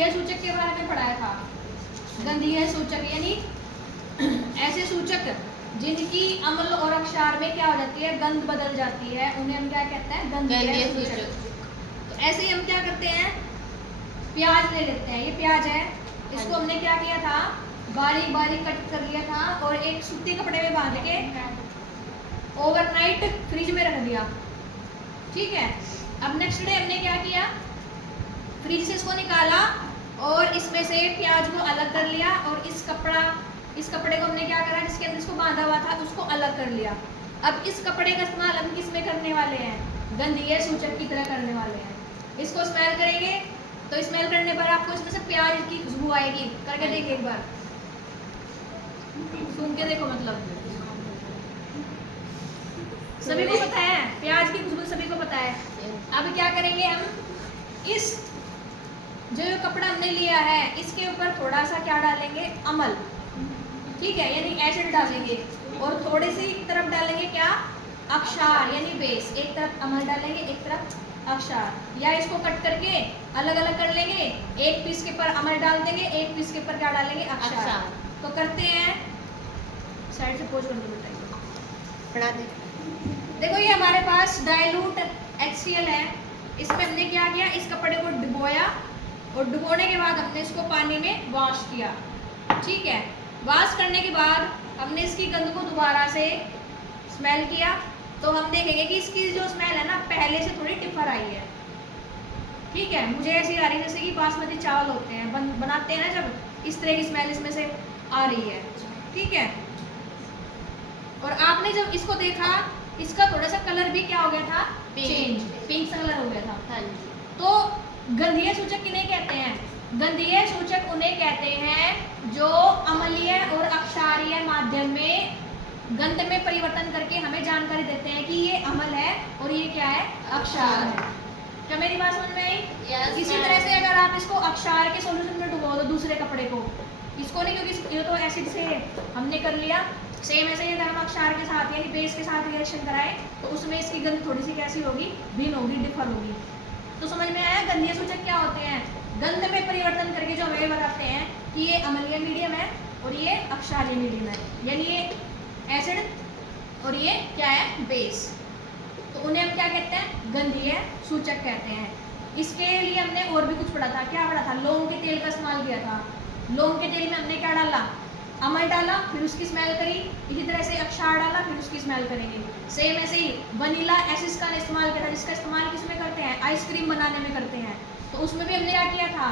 गंधीय सूचक के बारे में पढ़ाया था। गंधीय सूचक यानी ऐसे सूचक जिनकी अम्ल और अक्षार में क्या हो जाती है, गंध बदल जाती है, उन्हें हम क्या कहते हैं, गंधीय सूचक। तो ऐसे ही हम क्या करते हैं, प्याज ले लेते हैं, ये प्याज है, इसको हमने क्या किया था, बारीक बारीक कट कर लिया था और एक सूती कपड़े में बांध के ओवरनाइट फ्रिज में रख दिया। ठीक है, अब नेक्स्ट डे हमने क्या किया, फ्रिज से इसको निकाला और इसमें से प्याज को अलग कर लिया और इस कपड़े को हमने क्या करा, जिसके अंदर इसको बांधा हुआ था उसको अलग कर लिया। अब इस कपड़े का इस्तेमाल हम किस में करने वाले हैं, गंधीय सूचक की तरह करने वाले हैं। इसको स्मेल करेंगे तो स्मेल करने पर आपको इसमें से प्याज की खुशबू आएगी। करके देखिए एक बार, सुन के देखो, मतलब सभी को पता है प्याज की खुशबू, सभी को पता है। अब क्या करेंगे हम, इस जो कपड़ा हमने लिया है इसके ऊपर थोड़ा सा क्या डालेंगे, अमल। ठीक है, यानी एसिड डालेंगे और थोड़ी सी तरफ डालेंगे क्या, अक्षार यानी बेस। एक तरफ अमल डालेंगे, एक तरफ अक्षार, या इसको कट करके अलग अलग कर लेंगे, एक पीस के ऊपर अमल डाल देंगे, एक पीस के ऊपर क्या डालेंगे, अक्षार। तो करते हैं, साइड से पोज करके बताइए, पढ़ा दे। देखो ये हमारे पास डाइल्यूट HCl है, इसमें हमने क्या किया, इस कपड़े को डुबोया और डुबोने के बाद हमने इसको पानी में वॉश किया। ठीक है, वॉश करने के बाद हमने इसकी गंध को दोबारा से स्मेल किया, तो हम देखेंगे कि इसकी जो स्मेल है ना पहले से थोड़ी डिफर आई है। ठीक है, मुझे ऐसी आ रही है जैसे कि बासमती चावल होते हैं, बनाते हैं ना, जब इस तरह की स्मेल इसमें से आ रही है। ठीक है, और आपने जब इसको देखा, इसका थोड़ा सा कलर भी क्या हो गया था, चेंज, पिंक सा कलर हो गया था। हाँ जी। तो गंधीय सूचक किन्हें कहते हैं, गंधीय सूचक उन्हें कहते हैं जो अम्लीय और अक्षारीय माध्यम में गंध में परिवर्तन करके हमें जानकारी देते हैं कि ये अम्ल है और ये क्या है, अक्षार है। क्या मेरी बात समझ में आई? Yes, इसी तरह से अगर आप इसको अक्षार के सॉल्यूशन में डुबो दो, दूसरे कपड़े को, इसको नहीं, क्योंकि ये तो एसिड से हमने कर लिया, सेम ऐसे ही अगर हम अक्षार के साथ यानी बेस के साथ रिएक्शन कराएं तो उसमें इसकी गंध थोड़ी सी कैसी होगी, भिन्न होगी, डिफर होगी। तो समझ में आया गंधीय सूचक क्या होते हैं, गंध में परिवर्तन करके जो हमें बताते हैं कि ये अम्लीय मीडियम है और ये अक्षारीय मीडियम है, यानी ये एसिड और ये क्या है, बेस। तो उन्हें हम क्या कहते हैं, गंधीय सूचक कहते हैं। इसके लिए हमने और भी कुछ पढ़ा था, क्या पढ़ा था, लौंग के तेल का इस्तेमाल किया था। लौंग के तेल में हमने क्या डाला, अमल डाला, फिर उसकी स्मेल करी, इसी तरह से अक्षार डाला, फिर उसकी स्मेल करेंगे। सेम ऐसे ही वनीला एसिड का इस्तेमाल किया था, जिसका इस्तेमाल किसमें करते हैं, आइसक्रीम बनाने में करते हैं। तो उसमें भी हमने क्या किया था,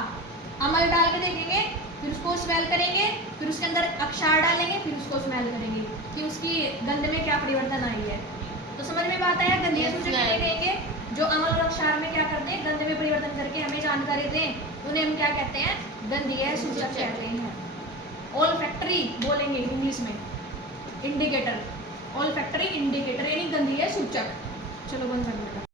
अमल डाल के देखेंगे, फिर उसको स्मेल करेंगे, फिर उसके अंदर अक्षार डालेंगे, फिर उसको स्मेल करेंगे कि उसकी गंध में क्या परिवर्तन आई है। तो समझ में बात आया, गंधीय सूचक किन्हें कहेंगे, जो अमल और अक्षार में क्या करते हैं, गंध में परिवर्तन करके हमें जानकारी दें, उन्हें हम क्या कहते हैं, गंधीय सूचक कहते हैं। ऑल्फैक्टरी बोलेंगे इंग्लिश में, इंडिकेटर, ऑल्फैक्टरी इंडिकेटर यानी गंधीय सूचक। चलो बंद कर दो।